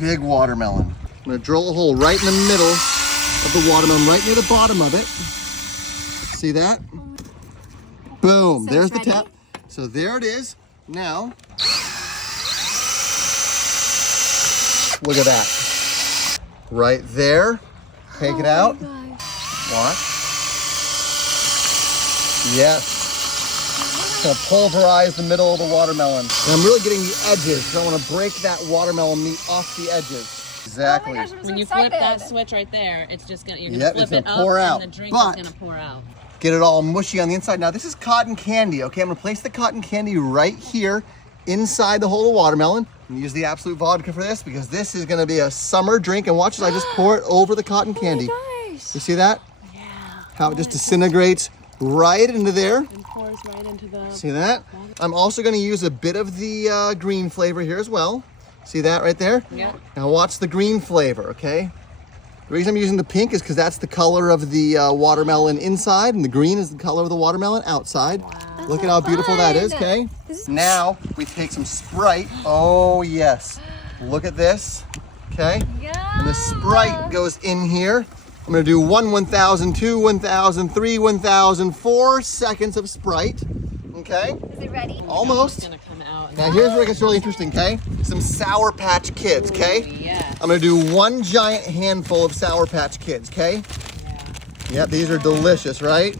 big watermelon. I'm gonna drill a hole right in the middle of the watermelon, right near the bottom of it. See that? Boom, So there's the ready? tap. So there it is. Now, look at that. Right there. Take it out. Watch. Yes. Gonna pulverize the middle of the watermelon. And I'm really getting the edges, so I want to break that watermelon meat off the edges. Exactly. Oh my gosh, I'm so When you excited. flip that switch right there, it's just gonna, you're gonna Yep, flip it's it gonna up pour out, and the drink but- is gonna pour out. Get it all mushy on the inside. Now this is cotton candy, okay? I'm gonna place the cotton candy right here inside the whole of the watermelon. And use the Absolute vodka for this because this is gonna be a summer drink. And watch as I just pour it over the cotton candy. Oh my gosh. You see that? Yeah. How it just disintegrates right into there. And pours right into the... See that? I'm also gonna use a bit of the green flavor here as well. See that right there? Yeah. Now watch the green flavor, okay? The reason I'm using the pink is because that's the color of the watermelon inside, and the green is the color of the watermelon outside. Wow. Look at how beautiful that is, fun. okay? This is- Now we take some Sprite. Oh yes. Look at this, okay? Yeah. And the Sprite goes in here. I'm gonna do 1,000, 2, 1,000, 3, 1,000, 4 seconds of Sprite, okay? Is it ready? Almost. It's gonna come out. Now here's where it gets really interesting, okay? Some Sour Patch Kids, okay? Yeah. I'm gonna do 1 giant handful of Sour Patch Kids, okay? Yeah. Yep, these are delicious, right?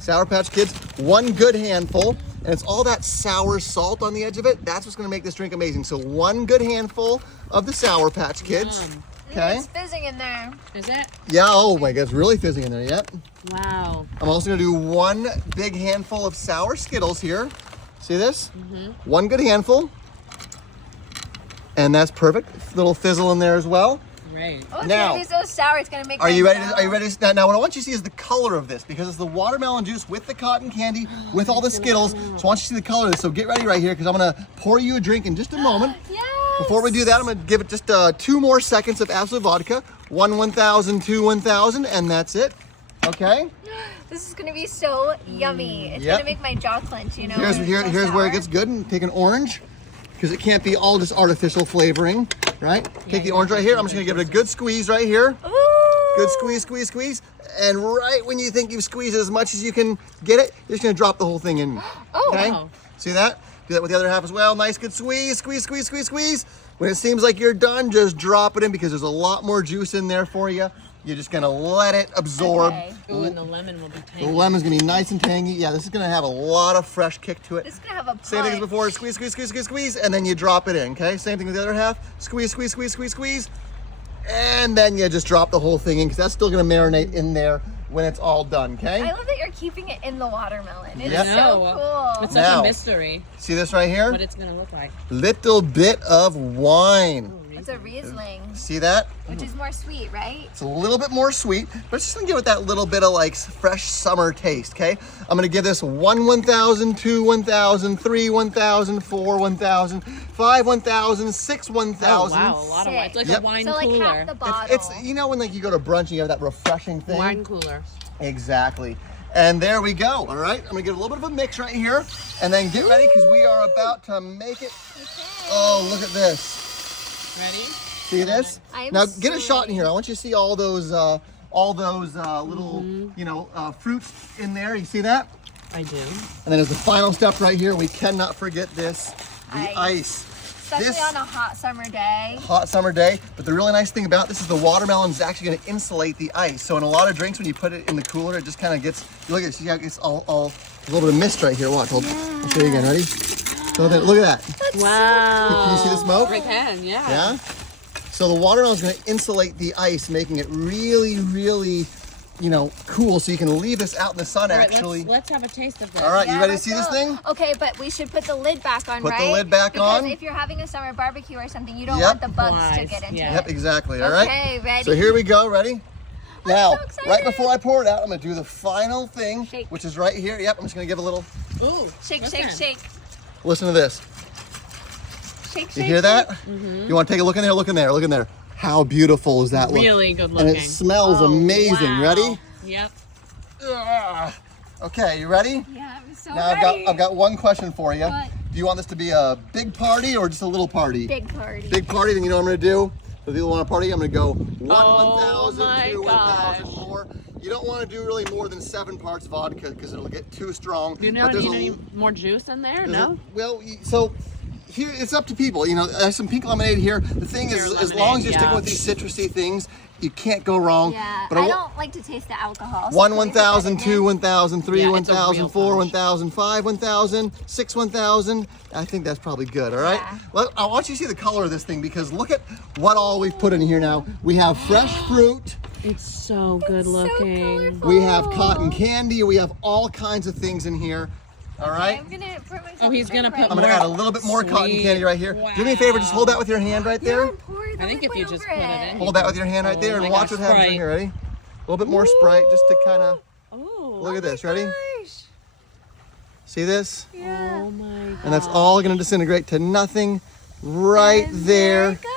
Sour Patch Kids, 1 good handful, and it's all that sour salt on the edge of it. That's what's gonna make this drink amazing. So 1 good handful of the Sour Patch Kids, Yum. okay? It's fizzing in there. Is it? Yeah, oh my God, it's really fizzing in there, yep. Wow. I'm also gonna do 1 big handful of sour Skittles here. See this? 1 good handful. And that's perfect. Little fizzle in there as well. Great. Oh, it's Now- gonna be so sour. It's gonna make. Are my you ready? mouth- Are you ready? Now, what I want you to see is the color of this because it's the watermelon juice with the cotton candy, with all the Skittles. So I want you to see the color of this. So get ready right here because I'm gonna pour you a drink in just a moment. Yes. Before we do that, I'm gonna give it just 2 more seconds of Absolute vodka. 1,000, 2, 1,000, and that's it. Okay. This is gonna be so yummy. It's Yep. gonna make my jaw clench. You know. Here's when it's so here's where it sour. gets good. And take an orange because it can't be all just artificial flavoring, right? Take the orange right here. I'm just gonna give it a good squeeze right here. Ooh. Good squeeze, squeeze, squeeze. And right when you think you've squeezed as much as you can get it, you're just gonna drop the whole thing in. Oh. Okay? Wow. See that? Do that with the other half as well. Nice, good squeeze, squeeze, squeeze, squeeze, squeeze. When it seems like you're done, just drop it in because there's a lot more juice in there for you. You're just gonna let it absorb. Okay. Ooh, and the lemon will be The tangy. lemon's gonna be nice and tangy. Yeah, this is gonna have a lot of fresh kick to it. This is gonna have a punch. Same thing as before, squeeze, squeeze, squeeze, squeeze, squeeze, and then you drop it in, okay? Same thing with the other half. Squeeze, squeeze, squeeze, squeeze, squeeze. And then you just drop the whole thing in because that's still gonna marinate in there when it's all done, okay? I love that you're keeping it in the watermelon. It's Yep. so No. cool. It's such Now- a mystery See this right here? what it's gonna look like. Little bit of wine. It's a Riesling, See that? which is more sweet, right? It's a little bit more sweet, but it's just gonna give it that little bit of like fresh summer taste, okay? I'm gonna give this 1,000, 2, 1,000, 3, 1,000, 4, 1,000, 5, 1,000, 6, Oh 1,000. wow, a lot of wine. It's like Yep. a wine So like cooler. half the bottle. It's you know when like you go to brunch and you have that refreshing thing. Wine cooler. Exactly. And there we go. All right, I'm gonna give it a little bit of a mix right here, and then get ready because we are about to make it. Oh, look at this. Ready? See this? I'm Now get a shot in sweating. here. I want you to see all those little fruits in there. You see that? I do. And then as the final step right here, we cannot forget this, the Ice. ice. Especially This on a hot summer day. hot summer day. But the really nice thing about this is the watermelon is actually going to insulate the ice. So in a lot of drinks, when you put it in the cooler, it just kind of gets. Look at this. See how it's all a little bit of mist right here. Watch. I'll show you again. Ready? So then, look at that. Wow. Can you see the smoke? I can, yeah. Yeah. So the watermelon is going to insulate the ice, making it really, really, cool. So you can leave this out in the sun. All right, Actually. let's have a taste of this. All right. You Yeah, ready to let's see this go. thing? Okay, but we should put the lid back on, Put the right? lid back because on. if you're having a summer barbecue or something, you don't Yep. want the bugs to Flies, get into yeah. Yep. it. Exactly. All right. Okay, ready? So here we go. Ready? Now, so excited. right before I pour it out, I'm gonna do the final thing, Shake. which is right here. Yep, I'm just gonna give a little. Ooh. Shake, listen. shake, shake. Listen to this. Shake, You shake. hear that? Mm-hmm. You want to take a look in there? Look in there. Look in there. How beautiful is that look? Really good And looking. it smells Oh, amazing. wow. Ready? Yep. Ugh. Okay, you ready? Yeah, I'm so Now ready. I've got one question for you. What? Do Do you want this to be a big party or just a little party? Big party. Big party, then you know what I'm gonna do? For people who want a party, I'm gonna go 1,000, my 2, 1,000 gosh. more. You don't want to do really more than 7 parts vodka because it'll get too strong. Do you But not there's need a- any more juice in there? there's No? a- well, so here it's up to people. You know, there's some pink lemonade here. The thing is, Pear as long as you're lemonade, sticking yeah. with these citrusy things, you can't go wrong. Yeah, But I don't like to taste the alcohol. so 1, please put that 1,000, in 2, there. 1,000, 3, Yeah, it's a real 1,000, 4, punch. 1,000, 5, 1,000, 6, 1,000. I think that's probably good, all right? Yeah. Well, I want you to see the color of this thing because look at what all we've put in here now. We have fresh fruit. It's so good So looking. colorful. We have cotton candy. We have all kinds of things in here, all right? I'm gonna pour myself Oh, he's a drink gonna right put I'm gonna more. add a little bit more cotton Sweet. candy right here. Do me a favor, just hold that with your hand right there. Yeah, pour the I think if liquid you just over put it in. Hold that with your hand right there Oh and my watch gosh, what happens in Sprite. here. Ready? A little bit more Sprite just to kind of Oh. look at this. Ready? Gosh. See this? Yeah. Oh my god. And that's all gonna disintegrate to nothing right And there. it goes.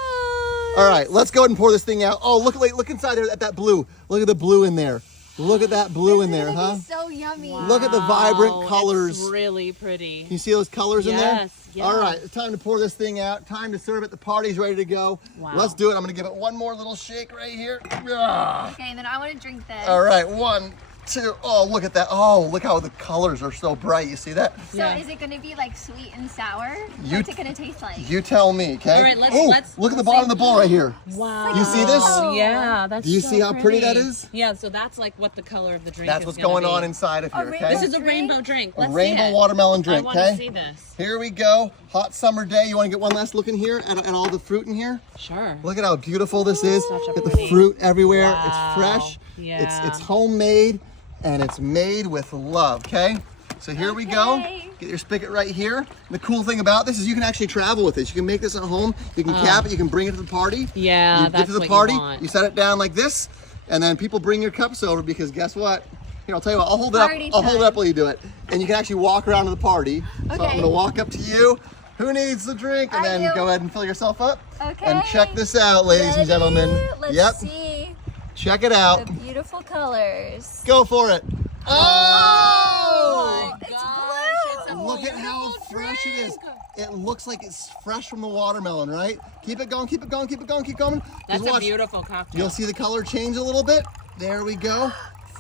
All right, let's go ahead and pour this thing out. Oh, look inside there at that blue. Look at the blue in there. Look at that blue in This is there, gonna huh? be so yummy. Look at the vibrant Wow, colors. It's really pretty. You see those colors in there? Yes, yes. All right, it's time to pour this thing out. Time to serve it. The party's ready to go. Wow. Let's do it. I'm gonna give it one more little shake right here. Ah. Okay, then I want to drink this. All right, 1, 2. Oh, look at that. Oh, look how the colors are so bright. You see that? So Yeah. is it gonna be like sweet and sour? You- What's it gonna taste like? You tell me, okay? All right, let's- oh, let's- look at the bottom of the bowl right here. Wow. You see this? Yeah, that's Do you so see how pretty that is? Yeah, so that's like what the color of the drink That's is what's gonna going be. on inside of here, rainbow okay? This is a drink? rainbow drink. A Let's rainbow see it. watermelon drink, I want to okay? see this. Here we go. Hot summer day. You want to get one last look in here at all the fruit in here? Sure. Look at how beautiful this is. Such a Get the pretty- fruit everywhere. Wow. It's fresh. Yeah. It's homemade and it's made with love, okay? So here we go. Okay. Get your spigot right here. The cool thing about this is you can actually travel with this. You can make this at home. You can cap it. You can bring it to the party. Yeah, You get that's to the what party. you want. You set it down like this, and then people bring your cups over because guess what? Here, I'll tell you what. I'll hold it up. Party I'll hold it time. up while you do it, and you can actually walk around to the party. So I'm Okay. gonna walk up to you. Who needs the drink? And I then do. go ahead and fill yourself up. Okay. And check this out, ladies and Ready? gentlemen. Let's Yep. see Check it out. the beautiful colors. Go for it. Oh, my it's gosh, blue. it's a Look at how beautiful fresh it is. drink. It looks like it's fresh from the watermelon, right? Keep it going, keep it going, keep it going, keep going. Just That's a watch. beautiful cocktail. You'll see the color change a little bit. There we go.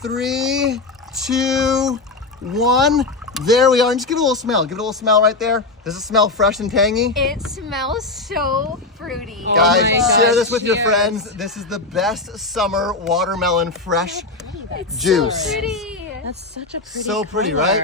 3, 2, 1. There we are. And just give it a little smell. Give it a little smell right there. Does it smell fresh and tangy? It smells so fruity. Oh Guys, my share gosh, this with your cheers. friends. This is the best summer watermelon fresh It's juice. so pretty. That's such a pretty So pretty, color. right?